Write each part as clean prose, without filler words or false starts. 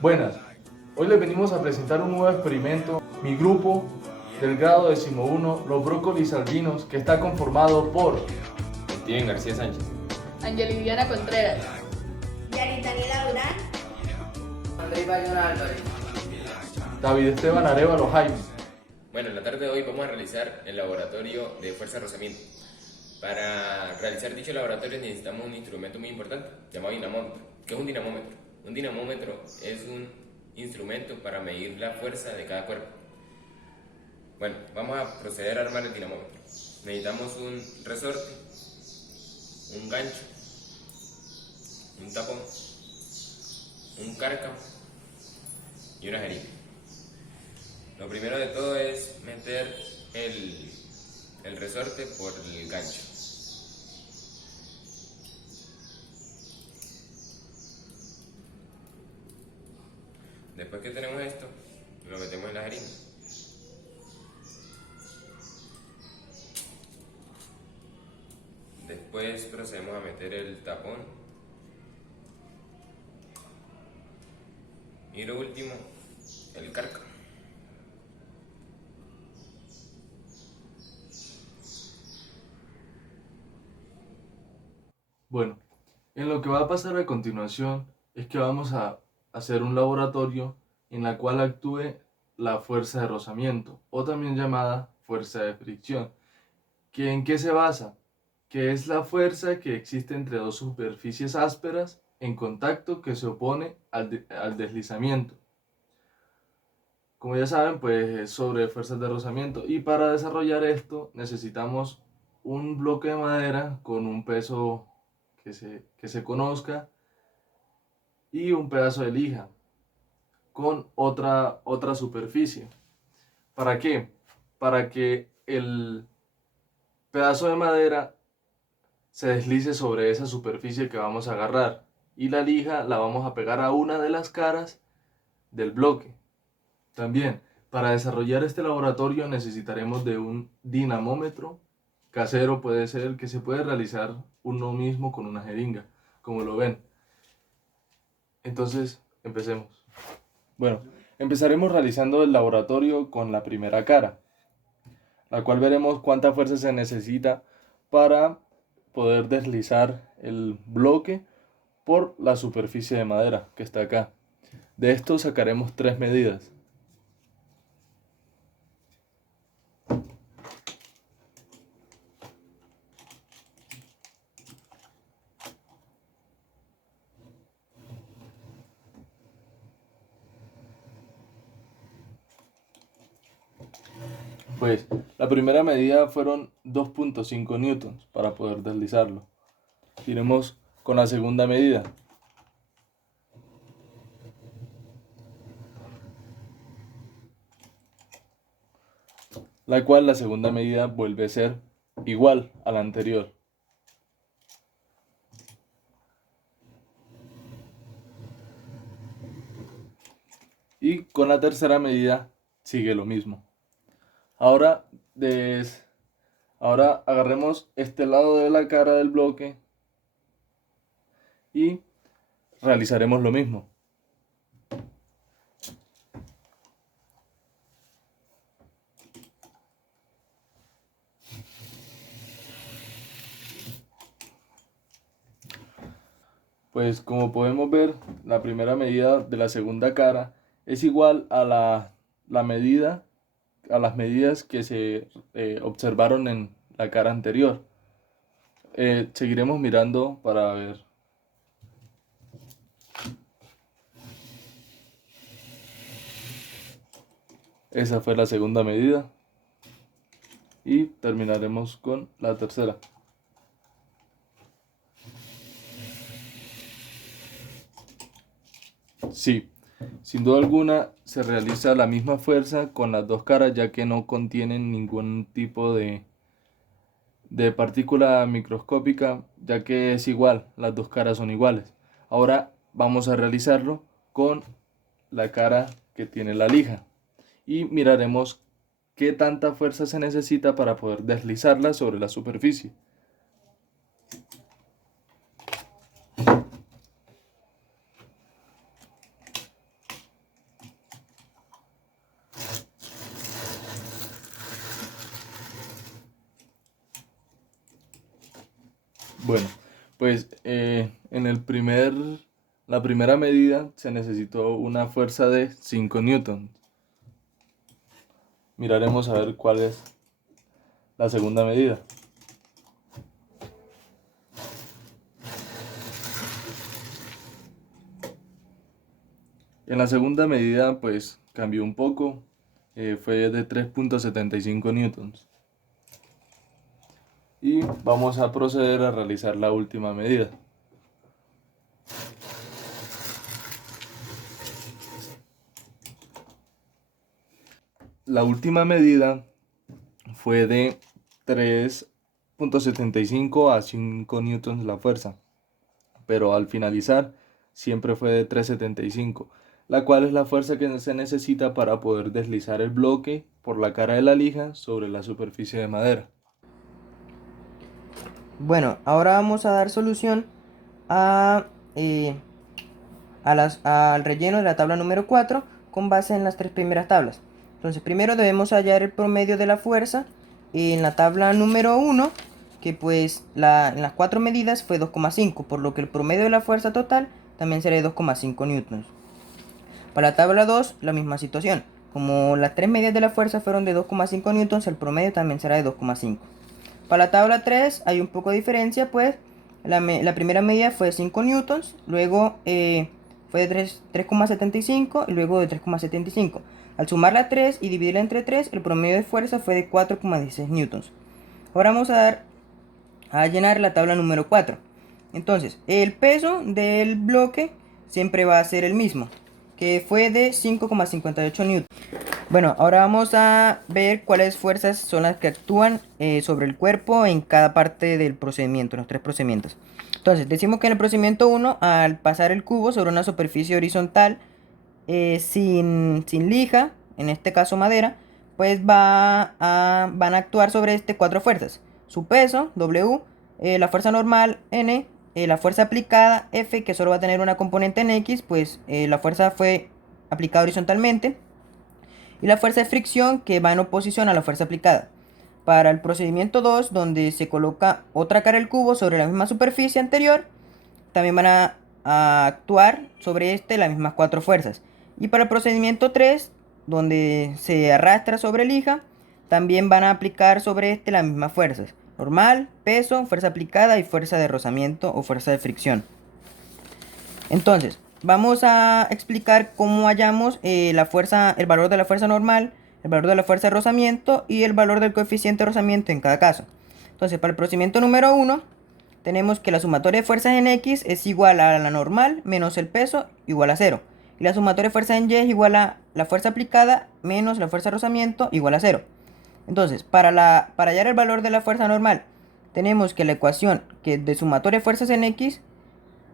Buenas, hoy les venimos a presentar un nuevo experimento. Mi grupo del grado 11, los brócolis albinos, que está conformado por Steven García Sánchez, Angelidiana Contreras, Yarit Daniela Durán, Andrés Bayona Álvarez. David Esteban Arevalo Jaime. Bueno, en la tarde de hoy vamos a realizar el laboratorio de fuerza de rozamiento. Para realizar dicho laboratorio necesitamos un instrumento muy importante llamado dinamómetro. ¿Qué es un dinamómetro? Un dinamómetro es un instrumento para medir la fuerza de cada cuerpo. Bueno, vamos a proceder a armar el dinamómetro. Necesitamos un resorte, un gancho, un tapón, un cárcamo y una jeringa. Lo primero de todo es meter el resorte por el gancho. Después que tenemos esto, lo metemos en la jeringa. Después procedemos a meter el tapón. Y lo último, el cárcamo. Bueno, en lo que va a pasar a continuación es que vamos a hacer un laboratorio en la cual actúe la fuerza de rozamiento, o también llamada fuerza de fricción. ¿En qué se basa? Que es la fuerza que existe entre dos superficies ásperas en contacto que se opone al deslizamiento. Como ya saben, pues es sobre fuerzas de rozamiento, y para desarrollar esto necesitamos un bloque de madera con un peso que se conozca y un pedazo de lija con otra superficie. ¿Para qué? Para que el pedazo de madera se deslice sobre esa superficie que vamos a agarrar, y la lija la vamos a pegar a una de las caras del bloque. También, para desarrollar este laboratorio necesitaremos de un dinamómetro casero, puede ser, que se puede realizar uno mismo con una jeringa, como lo ven. Entonces, empecemos. Bueno, empezaremos realizando el laboratorio con la primera cara, la cual veremos cuánta fuerza se necesita para poder deslizar el bloque por la superficie de madera que está acá. De esto sacaremos tres medidas. Pues la primera medida fueron 2.5 newtons para poder deslizarlo. Iremos con la segunda medida. La cual la segunda medida vuelve a ser igual a la anterior. Y con la tercera medida sigue lo mismo. Ahora, ahora agarremos este lado de la cara del bloque y realizaremos lo mismo. Pues como podemos ver, la primera medida de la segunda cara es igual a la medida, a las medidas que se observaron en la cara anterior. Seguiremos mirando para ver. Esa fue la segunda medida y terminaremos con la tercera. Sí, sin duda alguna se realiza la misma fuerza con las dos caras, ya que no contienen ningún tipo de partícula microscópica, ya que es igual, las dos caras son iguales. Ahora vamos a realizarlo con la cara que tiene la lija y miraremos qué tanta fuerza se necesita para poder deslizarla sobre la superficie. Bueno, pues la primera medida se necesitó una fuerza de 5 newtons. Miraremos a ver cuál es la segunda medida. En la segunda medida pues cambió un poco, fue de 3.75 newtons. Y vamos a proceder a realizar la última medida. La última medida fue de 3.75 a 5 newtons la fuerza, pero al finalizar siempre fue de 3.75, la cual es la fuerza que se necesita para poder deslizar el bloque por la cara de la lija sobre la superficie de madera. Bueno, ahora vamos a dar solución a, al relleno de la tabla número 4 con base en las tres primeras tablas. Entonces, primero debemos hallar el promedio de la fuerza en la tabla número 1, que pues en las cuatro medidas fue 2,5, por lo que el promedio de la fuerza total también será de 2,5 newtons. Para la tabla 2, la misma situación. Como las tres medidas de la fuerza fueron de 2,5 newtons, el promedio también será de 2,5. Para la tabla 3 hay un poco de diferencia, pues la primera medida fue de 5 newtons, luego fue de 3,75 y luego de 3,75. Al sumar la 3 y dividirla entre 3, el promedio de fuerza fue de 4,16 newtons. Ahora vamos a llenar la tabla número 4. Entonces, el peso del bloque siempre va a ser el mismo, que fue de 5,58 newtons. Bueno, ahora vamos a ver cuáles fuerzas son las que actúan sobre el cuerpo en cada parte del procedimiento, los tres procedimientos. Entonces, decimos que en el procedimiento 1, al pasar el cubo sobre una superficie horizontal sin lija, en este caso madera, pues van a actuar sobre este cuatro fuerzas. Su peso, W, la fuerza normal, N, la fuerza aplicada, F, que solo va a tener una componente en X, pues la fuerza fue aplicada horizontalmente, y la fuerza de fricción, que va en oposición a la fuerza aplicada. Para el procedimiento 2, donde se coloca otra cara del cubo sobre la misma superficie anterior, también van a actuar sobre las mismas cuatro fuerzas. Y para el procedimiento 3, donde se arrastra sobre lija, también van a aplicar sobre las mismas fuerzas: normal, peso, fuerza aplicada y fuerza de rozamiento o fuerza de fricción. Entonces, vamos a explicar cómo hallamos el valor de la fuerza normal, el valor de la fuerza de rozamiento y el valor del coeficiente de rozamiento en cada caso. Entonces, para el procedimiento número 1, tenemos que la sumatoria de fuerzas en X es igual a la normal menos el peso igual a 0. Y la sumatoria de fuerzas en Y es igual a la fuerza aplicada menos la fuerza de rozamiento igual a 0. Entonces, para hallar el valor de la fuerza normal, tenemos que la ecuación que de sumatoria de fuerzas en X,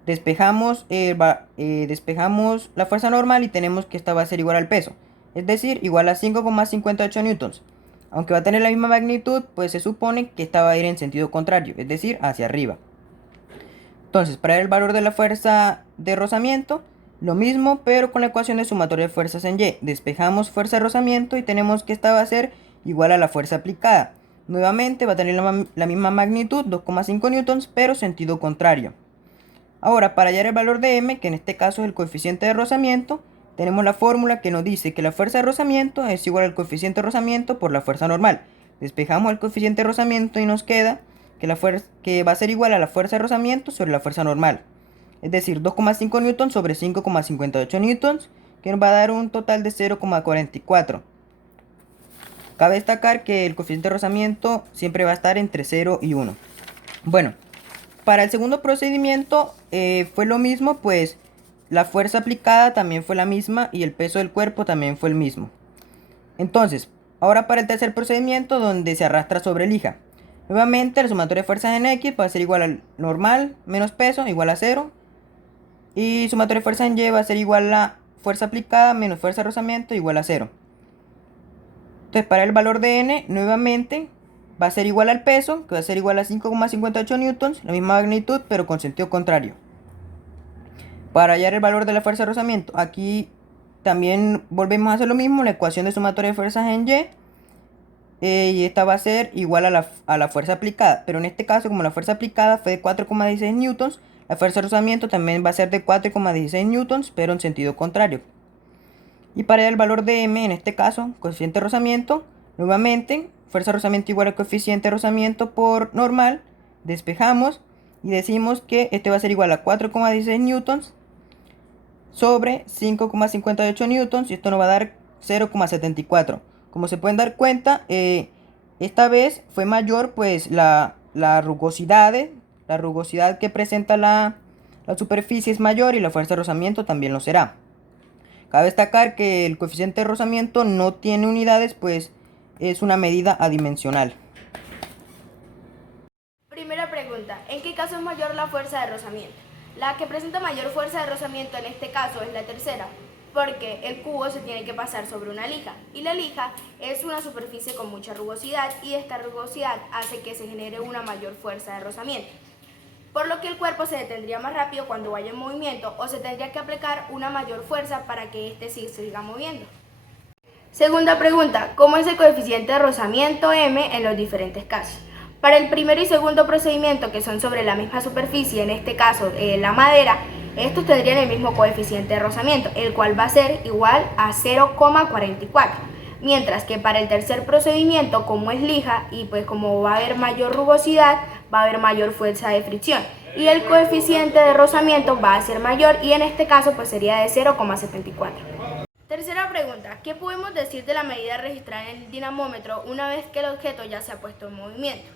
despejamos la fuerza normal y tenemos que esta va a ser igual al peso, es decir, igual a 5,58 newtons. Aunque va a tener la misma magnitud, pues se supone que esta va a ir en sentido contrario, es decir, hacia arriba. Entonces, para el valor de la fuerza de rozamiento, lo mismo, pero con la ecuación de sumatoria de fuerzas en Y. Despejamos fuerza de rozamiento y tenemos que esta va a ser igual a la fuerza aplicada. Nuevamente va a tener la misma magnitud, 2,5 newtons, pero sentido contrario. Ahora, para hallar el valor de M, que en este caso es el coeficiente de rozamiento, tenemos la fórmula que nos dice que la fuerza de rozamiento es igual al coeficiente de rozamiento por la fuerza normal. Despejamos el coeficiente de rozamiento y nos queda que va a ser igual a la fuerza de rozamiento sobre la fuerza normal. Es decir, 2,5 newtons sobre 5,58 newtons, que nos va a dar un total de 0,44. Cabe destacar que el coeficiente de rozamiento siempre va a estar entre 0 y 1. Bueno, para el segundo procedimiento fue lo mismo, pues la fuerza aplicada también fue la misma y el peso del cuerpo también fue el mismo. Entonces, ahora para el tercer procedimiento, donde se arrastra sobre lija. Nuevamente, la sumatoria de fuerzas en X va a ser igual al normal menos peso igual a 0. Y sumatoria de fuerzas en Y va a ser igual a fuerza aplicada menos fuerza de rozamiento igual a 0. Entonces, para el valor de N, nuevamente va a ser igual al peso, que va a ser igual a 5,58 newtons, la misma magnitud, pero con sentido contrario. Para hallar el valor de la fuerza de rozamiento, aquí también volvemos a hacer lo mismo, la ecuación de sumatoria de fuerzas en Y. y esta va a ser igual a la fuerza aplicada. Pero en este caso, como la fuerza aplicada fue de 4,16 newtons, la fuerza de rozamiento también va a ser de 4,16 newtons, pero en sentido contrario. Y para el valor de m, en este caso, coeficiente de rozamiento, nuevamente, fuerza de rozamiento igual al coeficiente de rozamiento por normal, despejamos y decimos que este va a ser igual a 4,16 newtons sobre 5,58 newtons, y esto nos va a dar 0,74. Como se pueden dar cuenta, esta vez fue mayor pues la rugosidad que presenta la superficie es mayor, y la fuerza de rozamiento también lo será. Cabe destacar que el coeficiente de rozamiento no tiene unidades, pues es una medida adimensional. Primera pregunta, ¿en qué caso es mayor la fuerza de rozamiento? La que presenta mayor fuerza de rozamiento en este caso es la tercera, porque el cubo se tiene que pasar sobre una lija, y la lija es una superficie con mucha rugosidad, y esta rugosidad hace que se genere una mayor fuerza de rozamiento, por lo que el cuerpo se detendría más rápido cuando vaya en movimiento, o se tendría que aplicar una mayor fuerza para que éste se siga moviendo. Segunda pregunta, ¿cómo es el coeficiente de rozamiento m en los diferentes casos? Para el primero y segundo procedimiento, que son sobre la misma superficie, en este caso la madera, estos tendrían el mismo coeficiente de rozamiento, el cual va a ser igual a 0,44. Mientras que para el tercer procedimiento, como es lija y pues como va a haber mayor rugosidad, va a haber mayor fuerza de fricción, y el coeficiente de rozamiento va a ser mayor, y en este caso pues sería de 0,74. Tercera pregunta, ¿qué podemos decir de la medida registrada en el dinamómetro una vez que el objeto ya se ha puesto en movimiento?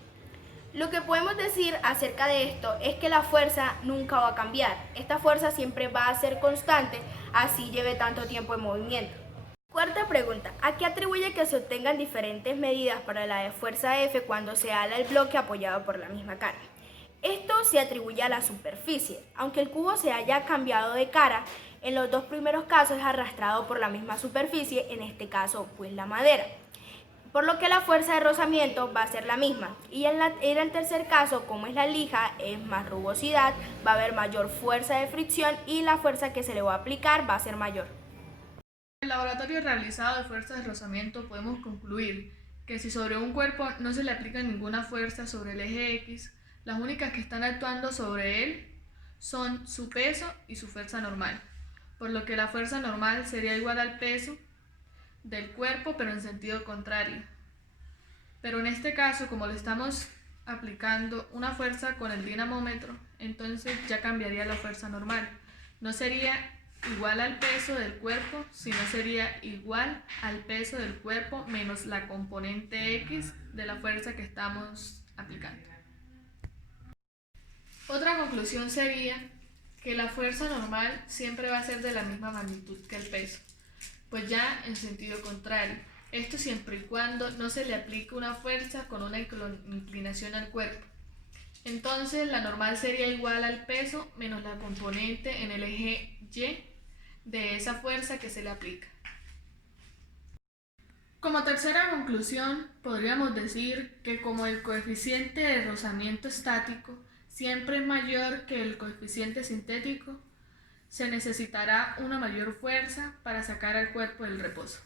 Lo que podemos decir acerca de esto es que la fuerza nunca va a cambiar. Esta fuerza siempre va a ser constante, así lleve tanto tiempo en movimiento. Cuarta pregunta, ¿a qué atribuye que se obtengan diferentes medidas para la de fuerza F cuando se ala el bloque apoyado por la misma cara? Esto se atribuye a la superficie. Aunque el cubo se haya cambiado de cara, en los dos primeros casos es arrastrado por la misma superficie, en este caso pues la madera, por lo que la fuerza de rozamiento va a ser la misma. Y en el tercer caso, como es la lija, es más rugosidad, va a haber mayor fuerza de fricción, y la fuerza que se le va a aplicar va a ser mayor. En el laboratorio realizado de fuerzas de rozamiento podemos concluir que si sobre un cuerpo no se le aplica ninguna fuerza sobre el eje X, las únicas que están actuando sobre él son su peso y su fuerza normal, por lo que la fuerza normal sería igual al peso del cuerpo, pero en sentido contrario. Pero en este caso, como le estamos aplicando una fuerza con el dinamómetro, entonces ya cambiaría la fuerza normal. No sería igual al peso del cuerpo, sino sería igual al peso del cuerpo menos la componente X de la fuerza que estamos aplicando. Otra conclusión sería que la fuerza normal siempre va a ser de la misma magnitud que el peso, pues ya en sentido contrario. Esto siempre y cuando no se le aplique una fuerza con una inclinación al cuerpo. Entonces la normal sería igual al peso menos la componente en el eje Y de esa fuerza que se le aplica. Como tercera conclusión, podríamos decir que como el coeficiente de rozamiento estático siempre es mayor que el coeficiente sintético, se necesitará una mayor fuerza para sacar al cuerpo del reposo.